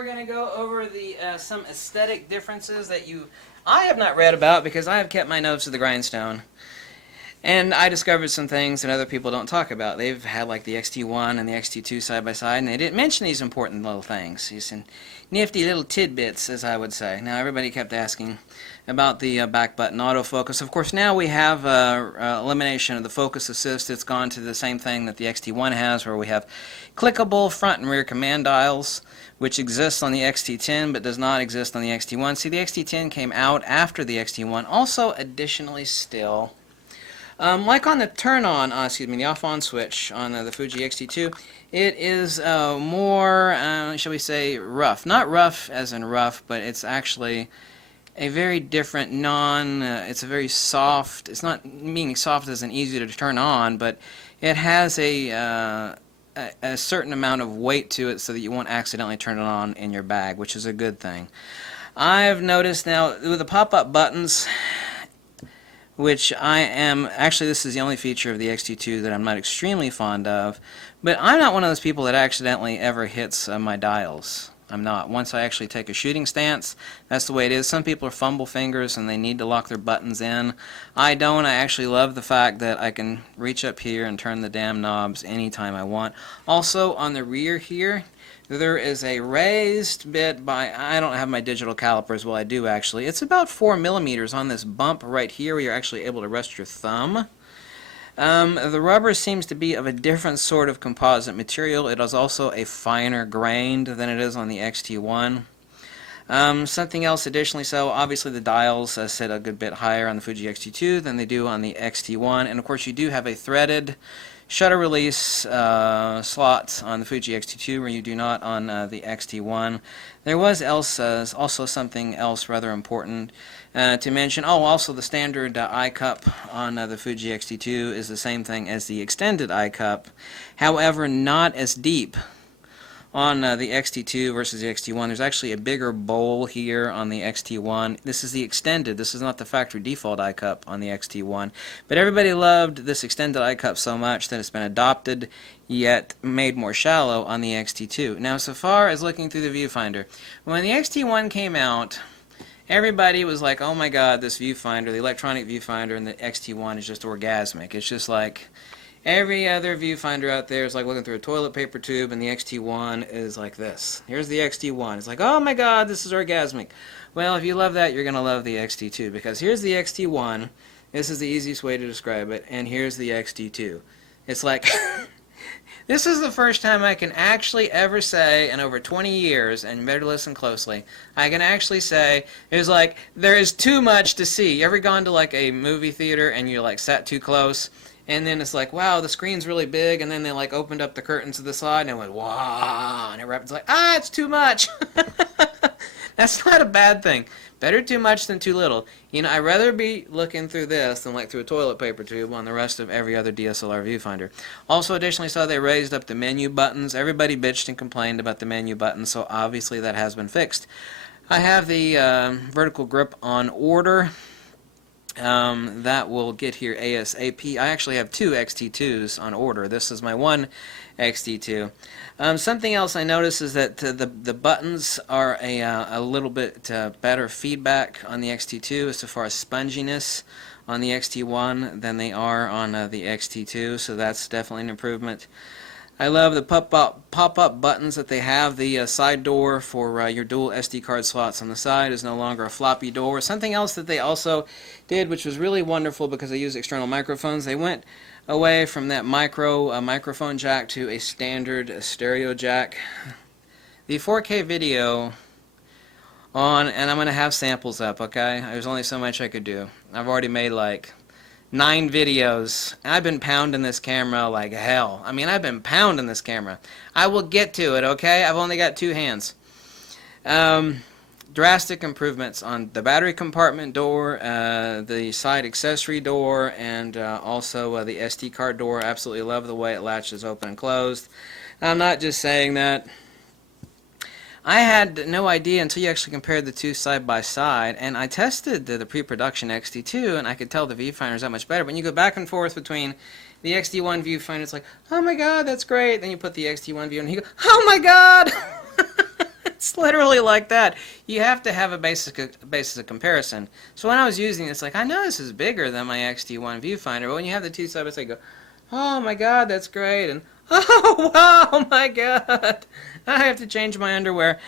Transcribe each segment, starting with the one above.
we're going to go over the some aesthetic differences that I have not read about because I have kept my nose to the grindstone. And I discovered some things that other people don't talk about. They've had like the X-T1 and the X-T2 side by side, and they didn't mention these important little things. These nifty little tidbits, as I would say. Now, everybody kept asking about the back button autofocus. Of course, now we have elimination of the focus assist. It's gone to the same thing that the X-T1 has, where we have clickable front and rear command dials, which exists on the X-T10 but does not exist on the X-T1. See, the X-T10 came out after the X-T1. Also, additionally still, like on the the off-on switch on the Fuji X-T2, it is more, shall we say, rough. Not rough as in rough, but it's actually a very different it's a very soft, it's not meaning soft as in easy to turn on, but it has a certain amount of weight to it so that you won't accidentally turn it on in your bag, which is a good thing. I've noticed now with the pop-up buttons, which actually this is the only feature of the X-T2 that I'm not extremely fond of, but I'm not one of those people that accidentally ever hits my dials. I'm not. Once I actually take a shooting stance, that's the way it is. Some people are fumble fingers and they need to lock their buttons in. I don't. I actually love the fact that I can reach up here and turn the damn knobs anytime I want. Also, on the rear here, there is a raised bit by, I don't have my digital calipers, well I do actually. It's about 4 millimeters on this bump right here where you're actually able to rest your thumb. The rubber seems to be of a different sort of composite material. It is also a finer grained than it is on the X-T1. Something else additionally, so obviously the dials sit a good bit higher on the Fuji X-T2 than they do on the X-T1, and of course you do have a threaded shutter release slots on the Fuji X-T2 where you do not on the X-T1. There was also something else rather important to mention. Oh, also the standard eye cup on the Fuji X-T2 is the same thing as the extended eye cup, however not as deep on the X-T2 versus the X-T1. There's actually a bigger bowl here on the X-T1. This is the extended. This is not the factory default eye cup on the X-T1. But everybody loved this extended eye cup so much that it's been adopted, yet made more shallow on the X-T2. Now, so far as looking through the viewfinder, when the X-T1 came out, everybody was like, oh my god, this viewfinder, the electronic viewfinder in the X-T1 is just orgasmic. It's just like every other viewfinder out there is like looking through a toilet paper tube, and the X-T1 is like this. Here's the X-T1. It's like, oh my god, this is orgasmic. Well, if you love that, you're going to love the X-T2, because here's the X-T1. This is the easiest way to describe it, and here's the X-T2. It's like, this is the first time I can actually ever say, in over 20 years, and you better listen closely, I can actually say, it's like, there is too much to see. You ever gone to like a movie theater and you like sat too close? And then it's like, wow, the screen's really big, and then they like opened up the curtains to the side, and it went, wow, and it's like, it's too much. That's not a bad thing. Better too much than too little. You know, I'd rather be looking through this than like through a toilet paper tube on the rest of every other DSLR viewfinder. Also, additionally, saw they raised up the menu buttons. Everybody bitched and complained about the menu buttons, so obviously that has been fixed. I have the vertical grip on order. That will get here ASAP. I actually have 2 X-T2s on order. This is my one X-T2. Something else I noticed is that the buttons are a little bit better feedback on the X-T2 as far as sponginess on the X-T1 than they are on the X-T2, so that's definitely an improvement. I love the pop-up buttons that they have. The side door for your dual SD card slots on the side is no longer a floppy door. Something else that they also did, which was really wonderful because they use external microphones, they went away from that microphone jack to a standard stereo jack. The 4K video and I'm going to have samples up, okay? There's only so much I could do. I've already made like 9 videos. I've been pounding this camera like hell. I mean, I've been pounding this camera. I will get to it, okay? I've only got 2 hands. Drastic improvements on the battery compartment door, the side accessory door, and also the SD card door. Absolutely love the way it latches open and closed. I'm not just saying that. I had no idea until you actually compared the two side by side, and I tested the pre-production X-T2, and I could tell the viewfinder is that much better. When you go back and forth between the X-T1 viewfinder, it's like, oh my god, that's great. Then you put the X-T1 view, and you go, oh my god! It's literally like that. You have to have a basis of comparison. So when I was using it, it's like, I know this is bigger than my X-T1 viewfinder, but when you have the two side by side, you go, oh my god, that's great, and oh wow, my god, I have to change my underwear.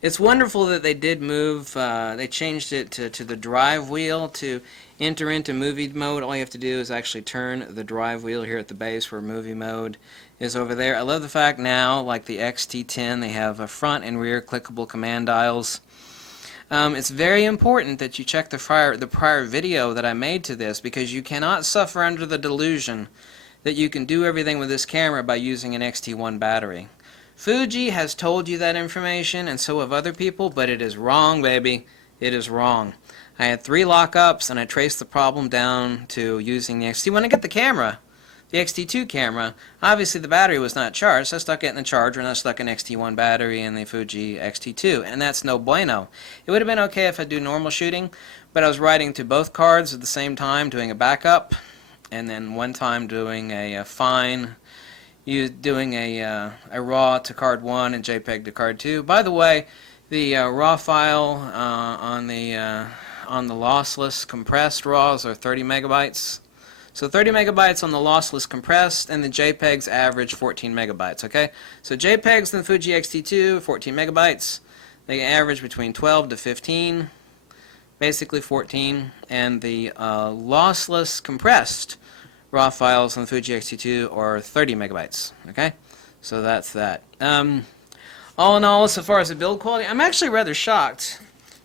It's wonderful that they did move, they changed it to the drive wheel to enter into movie mode. All you have to do is actually turn the drive wheel here at the base where movie mode is over there. I love the fact now, like the X-T10, they have a front and rear clickable command dials. It's very important that you check the prior video that I made to this, because you cannot suffer under the delusion that you can do everything with this camera by using an X-T1 battery. Fuji has told you that information, and so have other people, but it is wrong, baby. It is wrong. I had 3 lockups, and I traced the problem down to using the X-T. When I got the camera, the X-T2 camera, obviously the battery was not charged, so I stuck it in the charger, and I stuck an X-T1 battery in the Fuji X-T2, and that's no bueno. It would have been okay if I do normal shooting, but I was writing to both cards at the same time, doing a backup, and then one time doing a fine, doing a RAW to card 1 and JPEG to card 2. By the way, the RAW file on the lossless compressed RAWs are 30 megabytes. So 30 megabytes on the lossless compressed, and the JPEGs average 14 megabytes, okay? So JPEGs in the Fuji X-T2, 14 megabytes. They average between 12 to 15, basically 14. And the lossless compressed RAW files on the Fuji X-T2 are 30 megabytes, okay? So that's that. All in all, so far as the build quality, I'm actually rather shocked.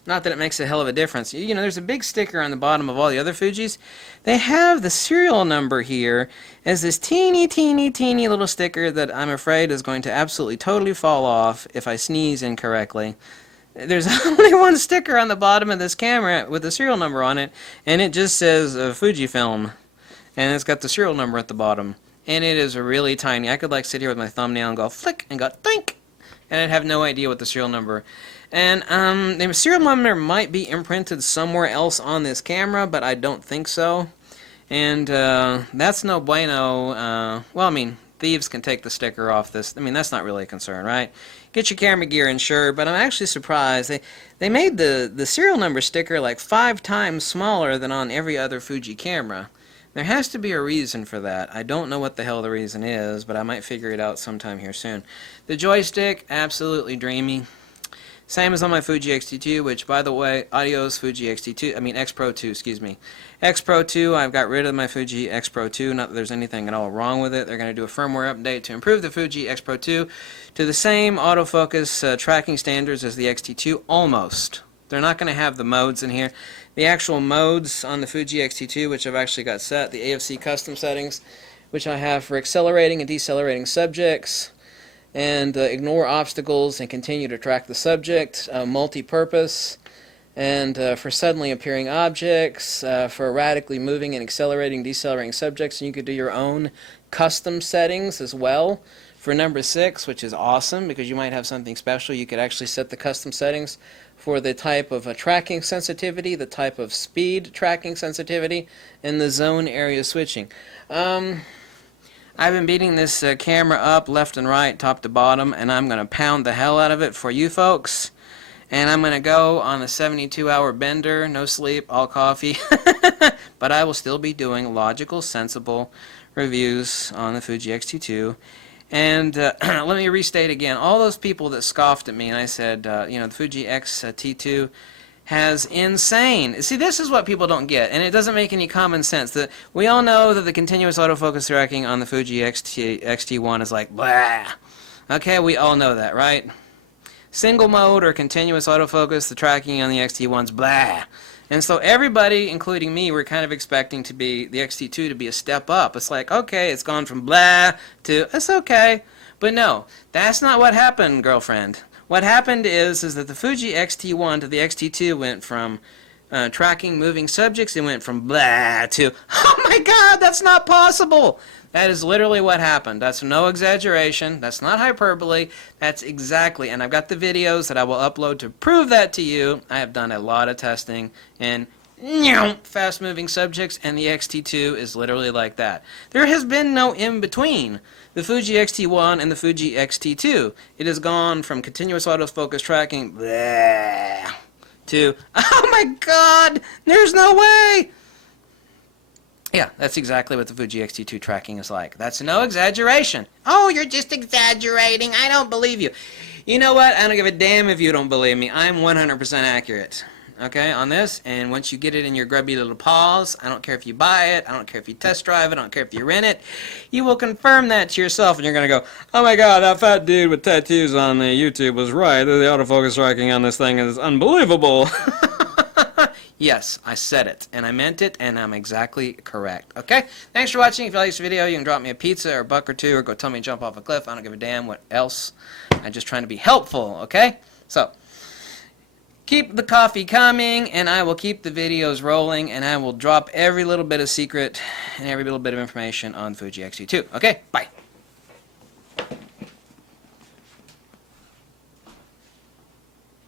Not that it makes a hell of a difference. You know, there's a big sticker on the bottom of all the other Fujis. They have the serial number here as this teeny, teeny, teeny little sticker that I'm afraid is going to absolutely totally fall off if I sneeze incorrectly. There's only one sticker on the bottom of this camera with the serial number on it, and it just says Fujifilm, and it's got the serial number at the bottom. And it is really tiny. I could like sit here with my thumbnail and go flick and go think, and I'd have no idea what the serial number. And the serial number might be imprinted somewhere else on this camera, but I don't think so. And that's no bueno. Well, I mean, thieves can take the sticker off this. I mean, that's not really a concern, right? Get your camera gear insured, but I'm actually surprised. They made the serial number sticker like 5 times smaller than on every other Fuji camera. There has to be a reason for that. I don't know what the hell the reason is, but I might figure it out sometime here soon. The joystick, absolutely dreamy. Same as on my Fuji X-T2, which, by the way, adios Fuji X-T2, I mean X-Pro 2, excuse me. X-Pro 2, I've got rid of my Fuji X-Pro 2, not that there's anything at all wrong with it. They're going to do a firmware update to improve the Fuji X-Pro 2 to the same autofocus tracking standards as the X-T2, almost. They're not going to have the modes in here. The actual modes on the Fuji X-T2, which I've actually got set, the AFC custom settings, which I have for accelerating and decelerating subjects, and ignore obstacles and continue to track the subject, multi-purpose, and for suddenly appearing objects, for erratically moving and accelerating, decelerating subjects. And you could do your own custom settings as well for number 6, which is awesome because you might have something special. You could actually set the custom settings for the type of tracking sensitivity, the type of speed tracking sensitivity, and the zone area switching. I've been beating this camera up left and right, top to bottom, and I'm going to pound the hell out of it for you folks. And I'm going to go on a 72-hour bender, no sleep, all coffee. But I will still be doing logical, sensible reviews on the Fuji X-T2. And let me restate again, all those people that scoffed at me and I said, you know, the Fuji X-T2 has insane. See, this is what people don't get, and it doesn't make any common sense. That we all know that the continuous autofocus tracking on the Fuji X-T1 is like blah. Okay, we all know that, right? Single mode or continuous autofocus, the tracking on the X-T1's blah. And so everybody, including me, were kind of expecting to be the X-T2 to be a step up. It's like, okay, it's gone from blah to it's okay. But no, that's not what happened, girlfriend. What happened is that the Fuji X-T1 to the X-T2 went from tracking moving subjects, it went from blah to, oh my god, that's not possible! That is literally what happened. That's no exaggeration. That's not hyperbole. That's exactly, and I've got the videos that I will upload to prove that to you. I have done a lot of testing, and fast-moving subjects, and the X-T2 is literally like that. There has been no in-between. The Fuji X-T1 and the Fuji X-T2. It has gone from continuous autofocus tracking to, oh my god, there's no way! Yeah, that's exactly what the Fuji X-T2 tracking is like. That's no exaggeration. Oh, you're just exaggerating. I don't believe you. You know what? I don't give a damn if you don't believe me. I'm 100% accurate. Okay, on this, and once you get it in your grubby little paws, I don't care if you buy it, I don't care if you test drive it, I don't care if you rent it, you will confirm that to yourself, and you're going to go, oh my god, that fat dude with tattoos on YouTube was right, the autofocus tracking on this thing is unbelievable. Yes, I said it, and I meant it, and I'm exactly correct. Okay? Thanks for watching. If you like this video, you can drop me a pizza or a buck or two, or go tell me to jump off a cliff. I don't give a damn what else. I'm just trying to be helpful, okay? So, keep the coffee coming, and I will keep the videos rolling, and I will drop every little bit of secret and every little bit of information on Fuji X-T2. Okay? Bye.